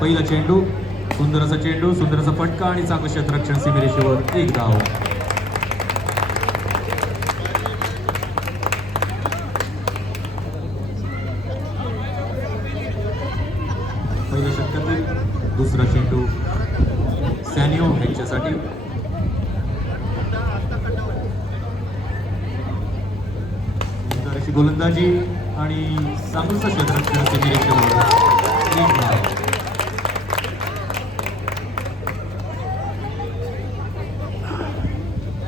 पहिला चेंडू, सुंदर असा चेंडू, सुंदर असा फटका आणि चांगलं क्षेत्ररक्षण सीमेरेषेवर 1 धाव. पहिल्या षटकातील दुसरा चेंडू सॅनिओ यांच्यासाठी. सुंदर अशी गोलंदाजी आणि चांगलंच क्षेत्ररक्षण सीमेरेषेवर 1 धाव.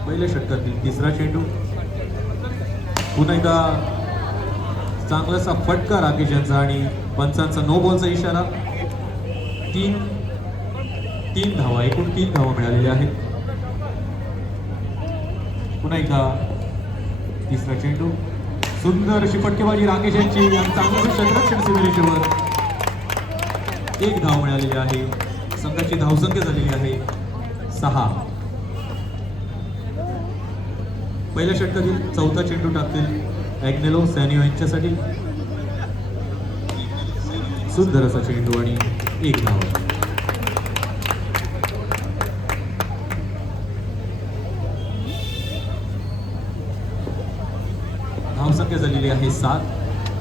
पहिल्या षटकातील तिसरा चेंडू, पुन्हा एकदा चांगलासा फटका राकेश यांचा आणि पंचांचा नो बॉलचा इशारा. 3 धावा, एकूण 3 धावा मिळालेल्या आहेत. पुन्हा एकदा तिसरा चेंडू, सुंदर अशी फटकेबाजी राकेश यांची आणि चांगलं क्षेत्ररक्षण सीमेरेषेवर 1 धाव मिळालेली आहे. संघाची धावसंख्या झालेली आहे 6. पहिल्या षटकातील चौथा चेंडू टाकतील ॲग्नेलो सॅनिओ यांच्यासाठी. सुंदर असा चेंडू आणि 1 धाव. धावसंख्या झालेली आहे 7.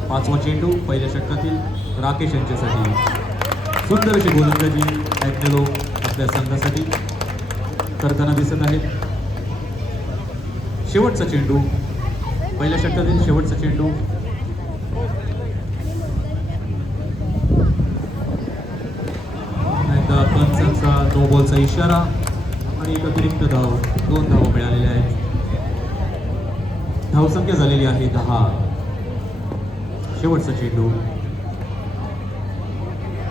पाचवा चेंडू पहिल्या षटकातील राकेश यांच्यासाठी. सुंदर अशी गोलंदाजी ॲग्नेलो आपल्या संघासाठी करताना दिसत आहेत. शेवटचा चेंडू पहिल्या षटकातील शेवटचा चेंडू, एकदा पंचांचा नो बॉलचा इशारा आणि एक अतिरिक्त धाव. 2 धावा मिळालेल्या आहेत. धावसंख्या झालेली आहे 10. शेवटचा चेंडू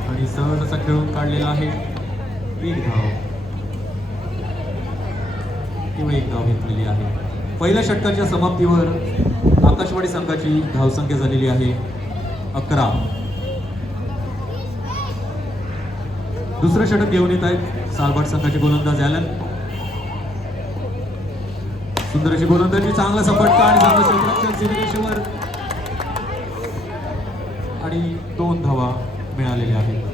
आणि सहज असा खेळून काढलेला आहे 1 धाव किंवा 1 धाव घेतलेली आहे. पहिल्या षटकाच्या समाप्तीवर आकाशवाणी संघाची धावसंख्या झालेली आहे 11. दुसरं षटक घेऊन येत आहेत सालबाट संघाचे गोलंदाज ॲलन. सुंदर अशी गोलंदाजी, चांगला फटका आणि चांगलं क्षेत्ररक्षण सीमेरेषेवर आणि 2 धावा मिळालेल्या आहेत.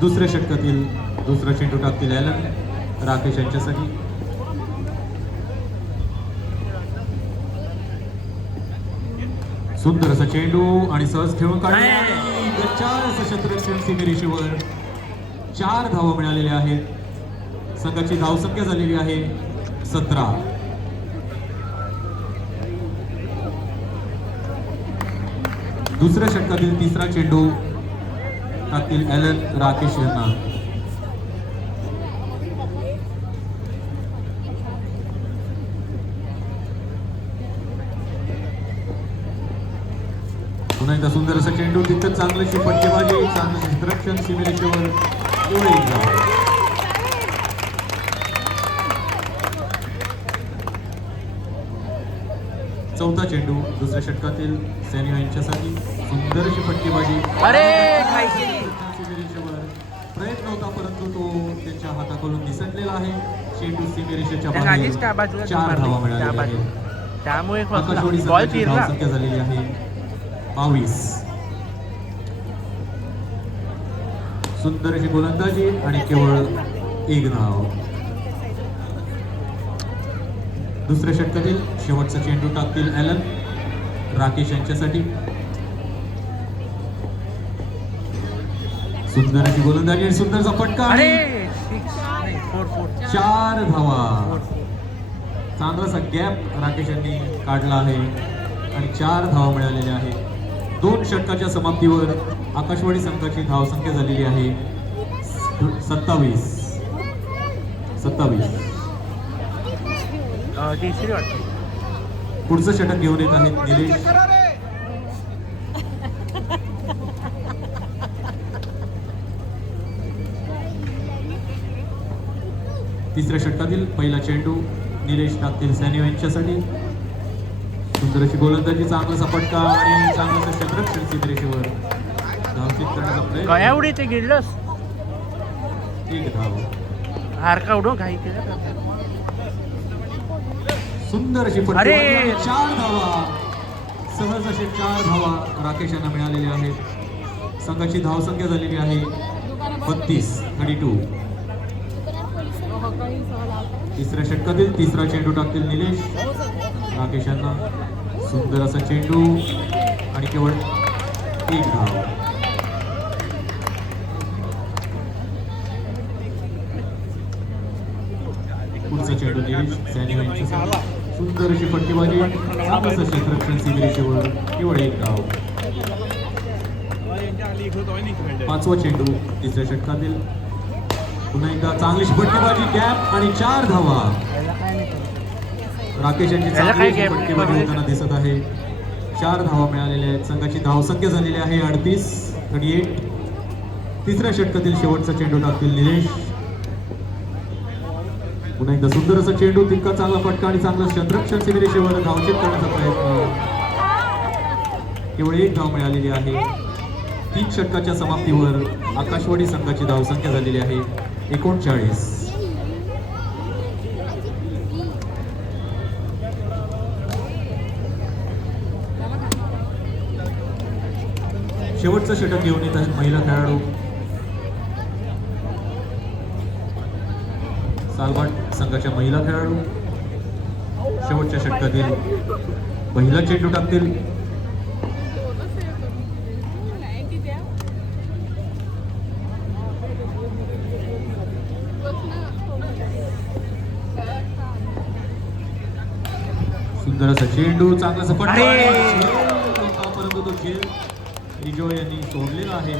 दुसऱ्या षटकातील दुसरा चेंडू टाकतील ॲलन राकेश यांच्यासाठी. सुंदर असा चेंडू आणि सहज खेळून काढले 4 क्षेत्ररक्षण सीमेरेषेवर 4 धावा मिळालेल्या आहेत. संघाची धावसंख्या झालेली आहे 17. दुसऱ्या षटकातील तिसरा चेंडू टाकतील ॲलन राकेश यांना. पुन्हा एकदा सुंदर असा चेंडू, तिथं चांगलीशी फटकेबाजी, चांगलं क्षेत्ररक्षण सीमेरेषेवर 1 धाव. चौथा चेंडू दुसऱ्या षटकातील सॅनिओ यांच्यासाठी. सुंदर अशी फटकेबाजी, सीमेरेषेवर प्रयत्न होता परंतु तो त्यांच्या हाताकडून निसटलेला आहे. चेंडू सीमेरेषेच्या बाहेर 4 धावा मिळालेल्या आहेत. त्यामुळे आकाशवाणी संघाची धावसंख्या झालेली आहे 22. सुंदर अशी गोलंदाजी आणि केवळ 1 धाव. दुसऱ्या षटकातील शेवटचा चेंडू टाकतील ॲलन राकेश यांच्यासाठी. सुंदर अशी गोलंदाजी आणि सुंदरचा फटका आणि 4 धावा. चांगलासा गॅप राकेश यांनी काढला आहे आणि 4 धावा मिळालेल्या आहेत. 2 षटकाच्या समाप्तीवर आकाशवाणी संघाची धावसंख्या झालेली आहे 27. पुढचं षटक घेऊन येत आहेत निलेश. तिसऱ्या षटकातील पहिला चेंडू निलेश टाकतील सॅनिओ यांच्यासाठी. सुंदर अशी गोलंदाजी, चांगलासा फटका आणि चांगलासा क्षेत्ररक्षण सीमेरेषेवर धावसित करण्याचा प्रयत्न. काय उडी ते गिळलंस 1 धाव. हार का उडो घाई केलं. सुंदर अशी फटका, 4 धावा. सहज असे 4 धावा राकेश यांना मिळालेल्या आहेत. संघाची धावसंख्या झालेली आहे 32. तिसऱ्या षटकातील तिसरा चेंडू टाकतील निलेश. राकेश यांना सुंदर असा चेंडू आणि केवळ 1 धाव. पुढचा चेंडू निलेश सॅनी यांच्यासाठी. सुंदर अशी फटकेबाजी, चांगलंच क्षेत्ररक्षण सीमेरेषेवर, केवळ 1 धाव. 5वा चेंडू तिसऱ्या षटकातील. पुन्हा एकदा चांगलीशी फटकेबाजी, गॅप आणि 4 धावा. राकेश यांची चांगली फटकेबाजी होताना दिसत आहे. 4 धावा मिळालेल्या आहेत. संघाची धावसंख्या झालेली आहे 38. तिसऱ्या षटकातील शेवटचा चेंडू टाकतील निलेश. पुन्हा एकदा सुंदर असा चेंडू, तितका चांगला फटका आणि चांगला क्षेत्ररक्षण सीमेरेषेवर धावचेत करण्याचा प्रयत्न. केवळ 1 धाव मिळालेली आहे. 3 षटकाच्या समाप्तीवर आकाशवाणी संघाची धावसंख्या झालेली आहे 39. शेवटचं षटक घेऊन येत आहेत महिला खेळाडू. सालभाट संघाच्या महिला खेळाडू शेवटच्या षटकातील पहिला चेंडू टाकतील. सुंदर असा चेंडू, चांगलासा फटका, परंतु तो खेळ रिजो यांनी सोडलेला आहे.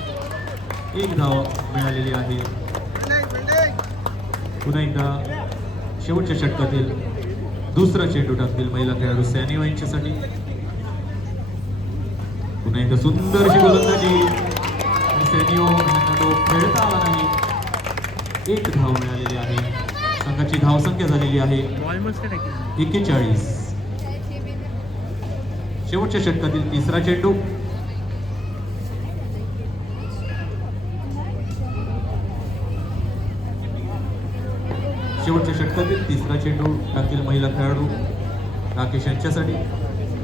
1 धाव मिळालेली आहे. पुन्हा एकदा शेवटच्या षटकातील दुसरा चेंडू टाकतील महिला खेळाडू सॅनी यांच्यासाठी. पुन्हा एकदा सुंदर अशी गोलंदाजी, सॅनिओ यांना तो खेळता आला नाही. 1 धाव मिळालेली आहे. संघाची धावसंख्या झालेली आहे 41. शेवटच्या षटकातील तिसरा चेंडू. शेवटच्या षटकातील तिसरा चेंडू टाकतील महिला खेळाडू राकेश यांच्यासाठी.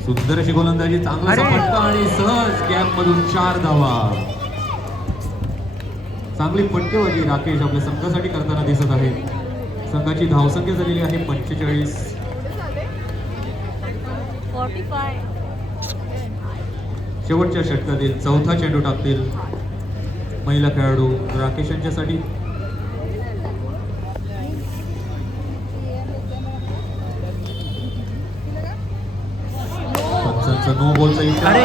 सुंदर अशी गोलंदाजी, चांगला फटका आणि सहज गॅप मधून 4 धावा. चांगली फटकेबाजी राकेश आपल्या संघासाठी करताना दिसत आहे. संघाची धावसंख्या झालेली आहे 45. शेवटच्या षटकातील चौथा चेंडू टाकतील महिला खेळाडू राकेश यांच्यासाठी. पंचांचा नो बॉलचा इशारा.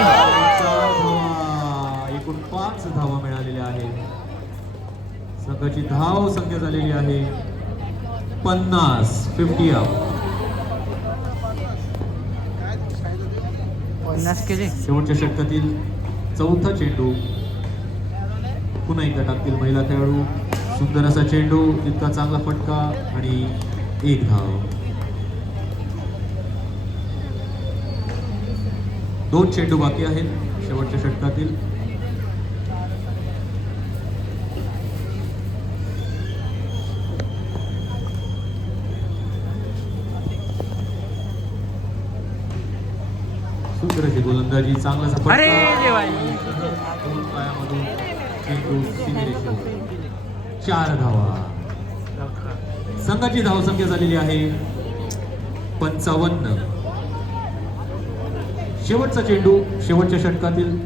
एकूण 5 धावा मिळालेल्या आहेत. संघाची धाव संख्या झालेली आहे 50 अप. 50 केले. शेवटच्या षटकातील चौथा चेंडू पुन्हा एकदा टाकतील महिला खेळाडू. सुंदर असा चेंडू, इतका चांगला फटका आणि 1 धाव. 2 चेंडू बाकी आहेत शेवटच्या षटकातील. सुंदर अशी गोलंदाजी, चांगलासा फटका, दोन पायामधून चेंडू सीमेरेषेवर. 4 धावा. संघाची धावसंख्या झालेली आहे 55. शेवटचा चेंडू शेवटच्या षटकातील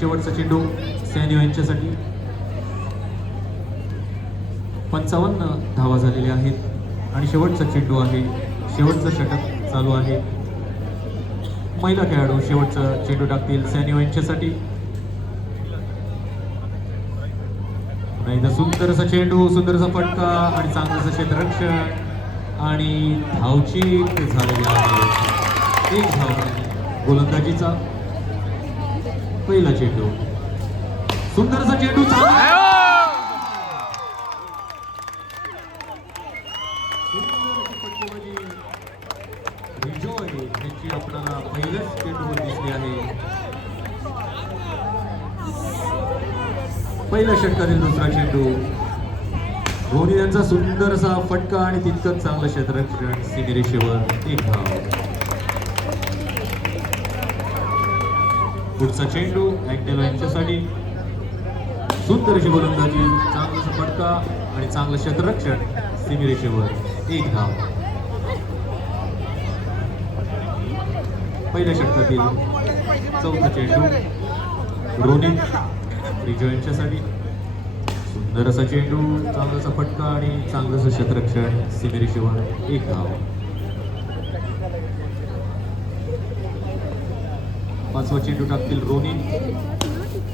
शेवटचा चेंडू सॅनी यांच्यासाठी. 55 धावा झालेल्या आहेत आणि शेवटचा चेंडू आहे. शेवटचं षटक चालू आहे. महिला खेळाडू शेवटचा चेंडू टाकतील सॅनी यांच्यासाठी. एकदा सुंदर असा चेंडू, सुंदर असा फटका आणि चांगलं क्षेत्ररक्षण आणि धावची झालेली आहे. 1 धाव गोलंदाजीचा. पहिला चेंडू, सुंदर असा चेंडू, रिजॉय यांची आपल्याला पहिल्याच चेंडूवर दिसली आहे. पहिल्या षटकातील दुसरा चेंडू, धोनी यांचा सुंदर असा फटका आणि तितकंच चांगलं क्षेत्ररक्षण सीमेरेषेवर. 1 धाव. पुढचा चेंडू ऍक्टेलो यांच्यासाठी. सुंदर अशी गोलंदाजी, चांगला फटका आणि चांगलं क्षेत्ररक्षण सीमेरेषेवर. एक धाव. पहिल्या षटकातील चौथा चेंडू रोनित रिजो यांच्यासाठी. सुंदर असा चेंडू, चांगलासा फटका आणि चांगलंसं क्षेत्ररक्षण सीमेरेषेवर. एक धाव. पाचवा चेंडू टाकतील रोनित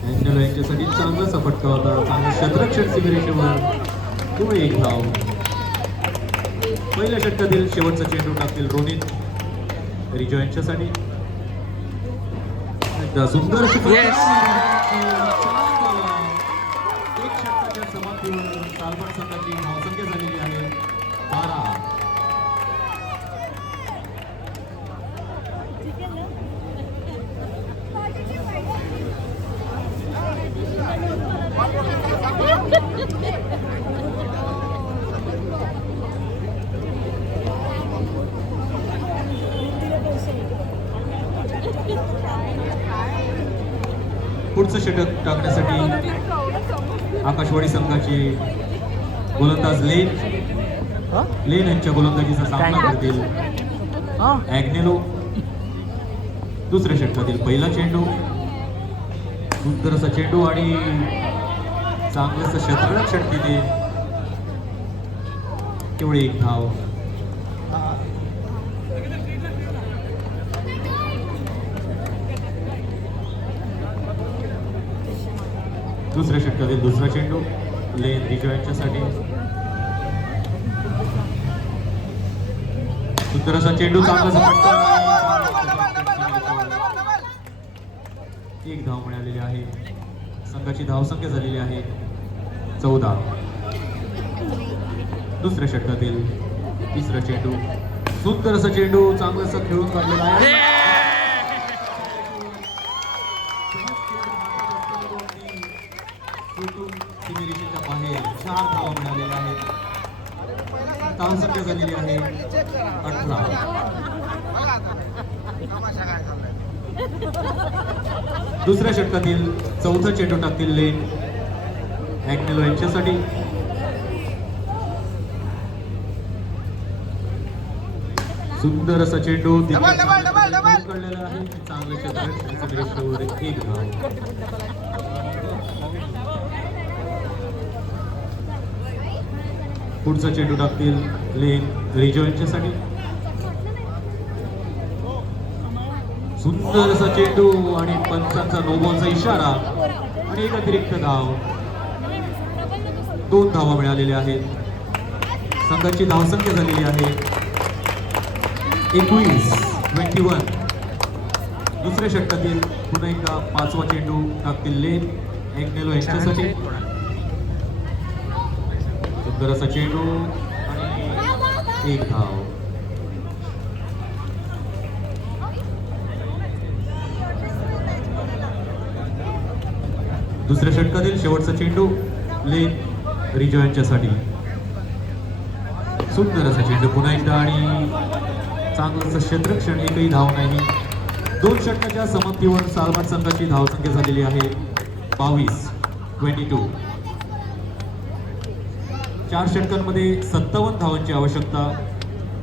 अँजेलो यांच्यासाठी. चांगलासा फटका होता, चांगलं क्षेत्ररक्षण सीमेरेषेवर. केवळ एक धाव. पहिल्या षटकातील शेवटचा चेंडू टाकतील रोनित रिजो यांच्यासाठी. एकदा सुंदर अशी एक षटकाच्या समाप्तीवर सालबट संघाची धावसंख्या झालेली आहे 12. पुढचं षटक टाकण्यासाठी आकाशवाणी संघाचे गोलंदाज लेन यांच्या गोलंदाजीचा सामना करतील ॲग्नेलो. दुसऱ्या षटकातील पहिला चेंडू, सुंदर असा चेंडू आणि चांगलंसं क्षेत्ररक्षण तिथे. केवळ एक धाव. दुसऱ्या षटकातील दुसरा चेंडू लेन रिजो यांच्यासाठी. सुंदर असा चेंडू, चांगलासा फटका. एक धाव मिळालेली आहे. संघाची धावसंख्या झालेली आहे 14. दुसऱ्या षटकातील तिसरा चेंडू, सुंदर असा चेंडू, चांगलासा खेळून काढलेला आहे. सीमेरेषेच्या बाहेर 4 धावा मिळालेल्या आहेत. धावसंख्या झालेली आहे 18. दुसऱ्या षटकातील चौथा चेंडू टाकतील लेन ॲग्नेलो यांच्यासाठी. सुंदर असा चेंडू काढलेला आहे. चांगले क्षेत्र. एक धाव. पुढचा चेंडू टाकतील लेन रिजो यांच्यासाठी. सुंदर असा चेंडू आणि पंचांचा नो बॉलचा इशारा आणि एक अतिरिक्त धाव. 2 धावा मिळालेल्या आहेत. संघाची धावसंख्या झालेली आहे 21. दुसऱ्या षटकातील पुन्हा एकदा पाचवा चेंडू टाकतील लेन ॲग्नेलो यांच्यासाठी. सुंदर असा चेंडू आणि एक धाव. दुसऱ्या षटकातील शेवटचा चेंडू लेन रिजो यांच्यासाठी. सुंदर असा चेंडू पुन्हा एकदा आणि चांगलंसं क्षेत्ररक्षण. एकही धाव नाही. 2 षटकाच्या समाप्तीवर सालबट संघाची धावसंख्या झालेली आहे 22. 4 षटकांमध्ये 57 धावांची आवश्यकता.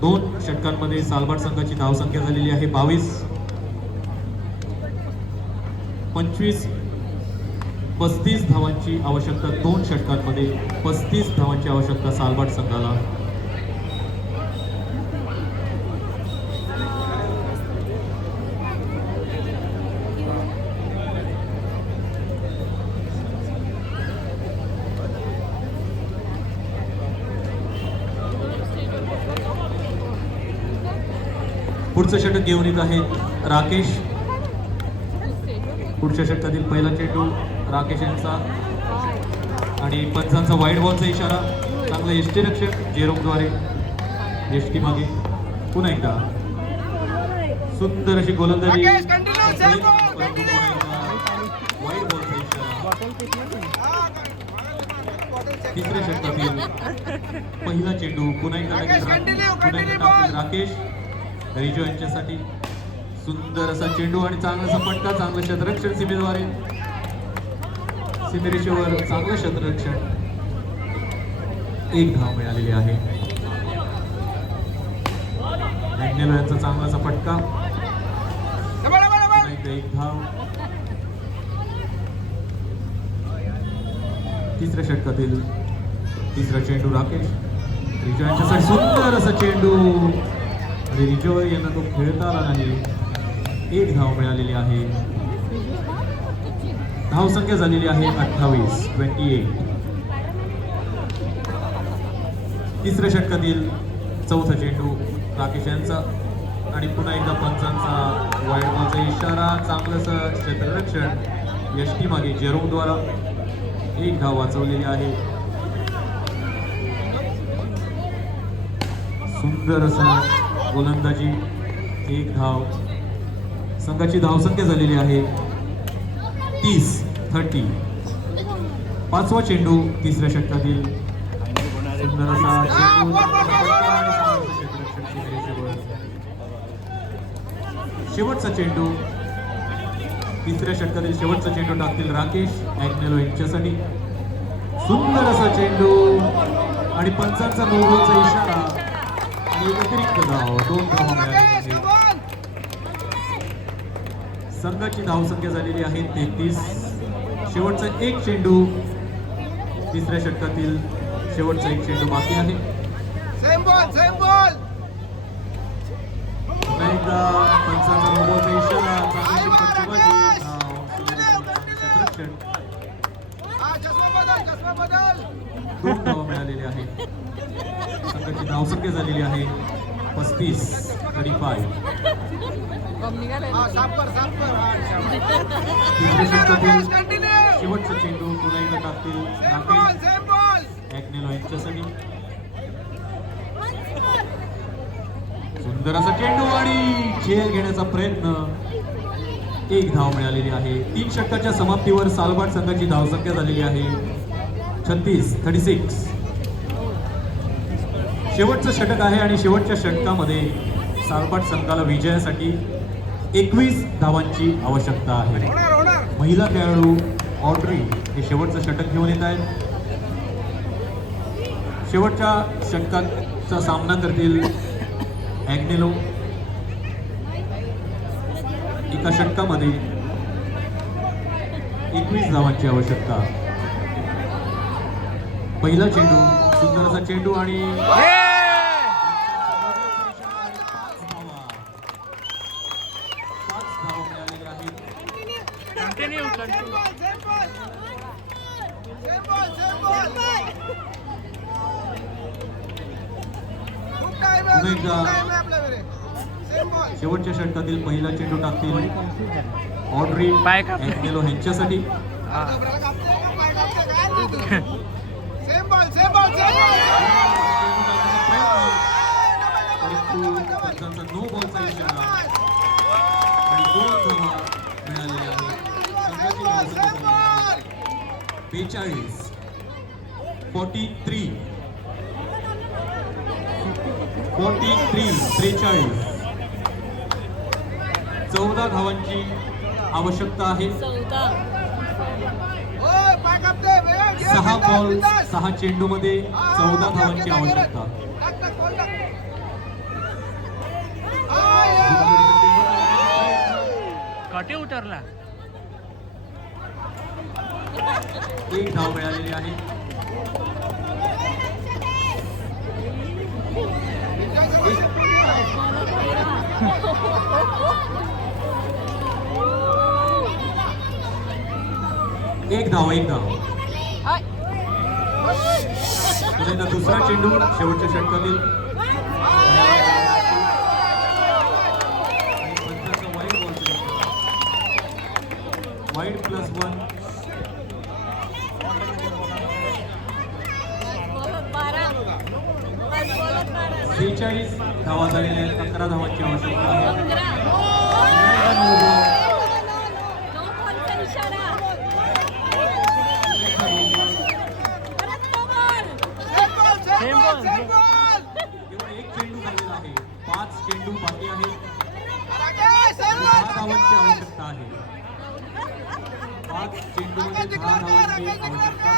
2 षटकांमध्ये सालबट संघाची धावसंख्या झालेली आहे 22. 35 धावांची आवश्यकता 2 षटकांमध्ये. 35 धावांची आवश्यकता सालबट संघाला. पुढचं षटक घेऊन येत आहे राकेश. पुढच्या षटकातील पहिला चेंडू राकेश यांचा आणि पंचांचा वाईड बॉलचा इशारा. चांगलं यष्टीरक्षक जेरोमद्वारे यष्टी मागे. पुन्हा एकदा सुंदर अशी गोलंदाजी. वाईड बॉलचा इशारा. तिसऱ्या षटकातील पहिला चेंडू पुन्हा एकदा राकेश रिजो यांच्यासाठी. सुंदर असा चेंडू आणि चांगला असा फटका, चांगलं क्षेत्ररक्षण सीमेद्वारे, सीमेरेषेवर चांगलं क्षेत्ररक्षण. एक धाव मिळालेली आहे. अॅग्नेलो यांचा चांगला असा फटका, पुन्हा एकदा एक धाव. तिसऱ्या षटकातील तिसरा चेंडू राकेश रिजॉय यांच्यासाठी, सुंदर असा चेंडू आणि रिजॉय यांना तो खेळता आला नाही. एक धाव मिळालेली आहे. धावसंख्या झालेली आहे 28. तिसऱ्या षटकातील चौथा चेंडू राकेश यांचा आणि पुन्हा एकदा पंचांचा वाईड बॉलचा इशारा, चांगलंसं क्षेत्ररक्षण यष्टी मागे जेरोमद्वारा. एक धाव वाचवलेली आहे. सुंदर असं गोलंदाजी, एक धाव. संघाची धावसंख्या झालेली आहे 30. पाचवा चेंडू तिसऱ्या षटकातील, सुंदर असा चेंडू, क्षेत्ररक्षण सीमेरेषेवर. शेवटचा चेंडू तिसऱ्या षटकातील शेवटचा चेंडू टाकतील राकेश अॅग्नेलो यांच्यासाठी. सुंदर असा चेंडू आणि पंचांचा नो बॉलचा इशारा आणि एक अतिरिक्त धाव. 2 धावा मिळालेल्या आहेत. संघाची धावसंख्या झालेली आहे 33. शेवटचा एक चेंडू तिसऱ्या षटकातील शेवटचा एक चेंडू बाकी आहे. पुन्हा एकदा पंचांचा नो बॉलचा इशारा, चांगली फटकेबाजी, क्षेत्ररक्षण. 2 धावा मिळालेल्या आहेत. संघाची धावसंख्या झालेली आहे 35. तिसऱ्या षटकातील शेवटचा चेंडू पुन्हा एकदा टाकतील राकेश अॅग्नेलो यांच्यासाठी. सुंदर असा चेंडू आणि झेल घेण्याचा प्रयत्न. एक धाव मिळालेली आहे. 3 षटकाच्या समाप्तीवर सालबाट संघाची धावसंख्या झालेली आहे 36. शेवटचं षटक आहे आणि शेवटच्या षटकामध्ये सालबाट संघाला विजयासाठी 21 धावांची आवश्यकता आहे. महिला खेळाडू ऑड्री हे शेवटचं षटक घेऊन येत आहेत. शेवटच्या षटकाचा सामना करतील अॅग्नेलो. एका षटकामध्ये 21 धावांची आवश्यकता. पहिला चेंडू, सुंदर असा चेंडू आणि 5 धावा मिळालेल्या आहेत. पुन्हा एकदा शेवटच्या षटकातील पहिला चेंडू टाकतील ऑड्री अॅग्नेलो यांच्यासाठी. परंतु पंचांचा नो बॉलचा इशारा आणि 2 धावा मिळालेल्या आहेत. संघाची धावसंख्या झालेली आहे 42. 43. 14 धावांची आवश्यकता आहे. 6 बॉल 6 चेंडू मध्ये 14 धावांची आवश्यकता. काटे उतरला. 1 धाव मिळालेली आहे. एक धाव. पुन्हा दुसरा चेंडू शेवटच्या षटकातील वाईड +1. 46 धावा झालेल्या आहेत. 11 धावांची आवश्यकता आहे. केवळ 1 चेंडू झालेला आहे. 5 चेंडू बाकी आहेत. 5 चेंडूमध्ये 10 धावांची आवश्यकता.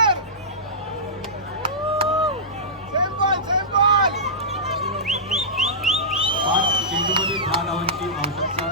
पाच चेंडूमध्ये 10 धावांची आवश्यकता.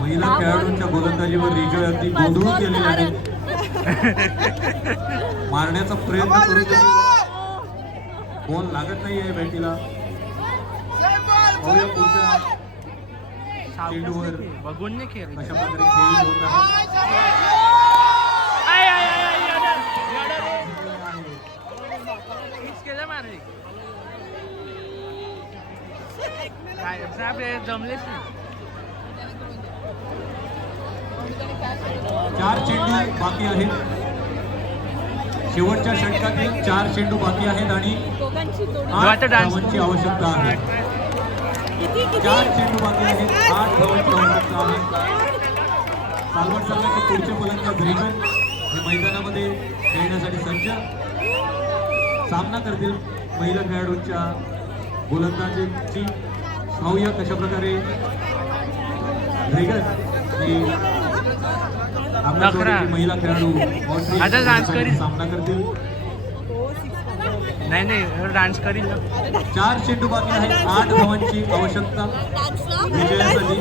महिला खेळाडूंच्या गोलंदाजीवर रिजॉय अगदी गोंधळून गेलेले आहेत. मारण्याचा प्रयत्न करून बॉल लागत नाहीये बॅटीला. पाहूया पुढच्या चेंडूवर बघून नाही खेळ. कशा प्रकारे खेळी होत आहे. काय साहेब हे जमलेच नाही. 4 चेंडू बाकी आहेत. शेवटच्या षटकातील 4 चेंडू बाकी आहेत आणि 8 धावांची आवश्यकता आहे. 4 चेंडू बाकी आहेत. 8 धावांची आवश्यकता आहे. सालवड संघाचे पुढचे फलंदाज रिगन हे मैदानामध्ये खेळण्यासाठी सज्ज सामना करतील महिला खेळाडूंच्या गोलंदाजीची. पाहूया कशा प्रकारे रिगन ही आपल्या महिला खेळाडू आता डान्स करील. सामना करतील. नाही डान्स करील. 4 चेंडू बाकी आहेत. 8 धावांची आवश्यकता विजयासाठी.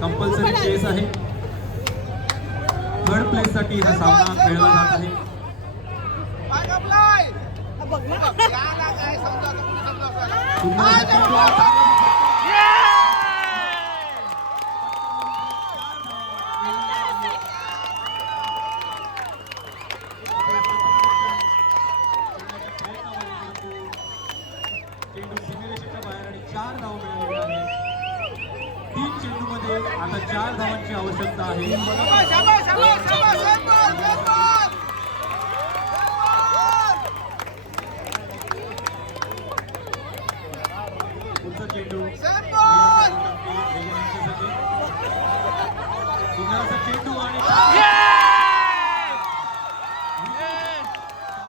कंपल्सरी चेस आहे. थर्ड प्लेस साठी हा सामना खेळला जात आहे. सुंदर असा चेंडू आहे. चेंडू सीमेरेषेच्या बाहेर आणि 4 धावा मिळालेल्या आहेत. 3 चेंडूमध्ये आता 4 धावांची आवश्यकता आहे. पुढचा चेंडू सुंदर असा चेंडू आणि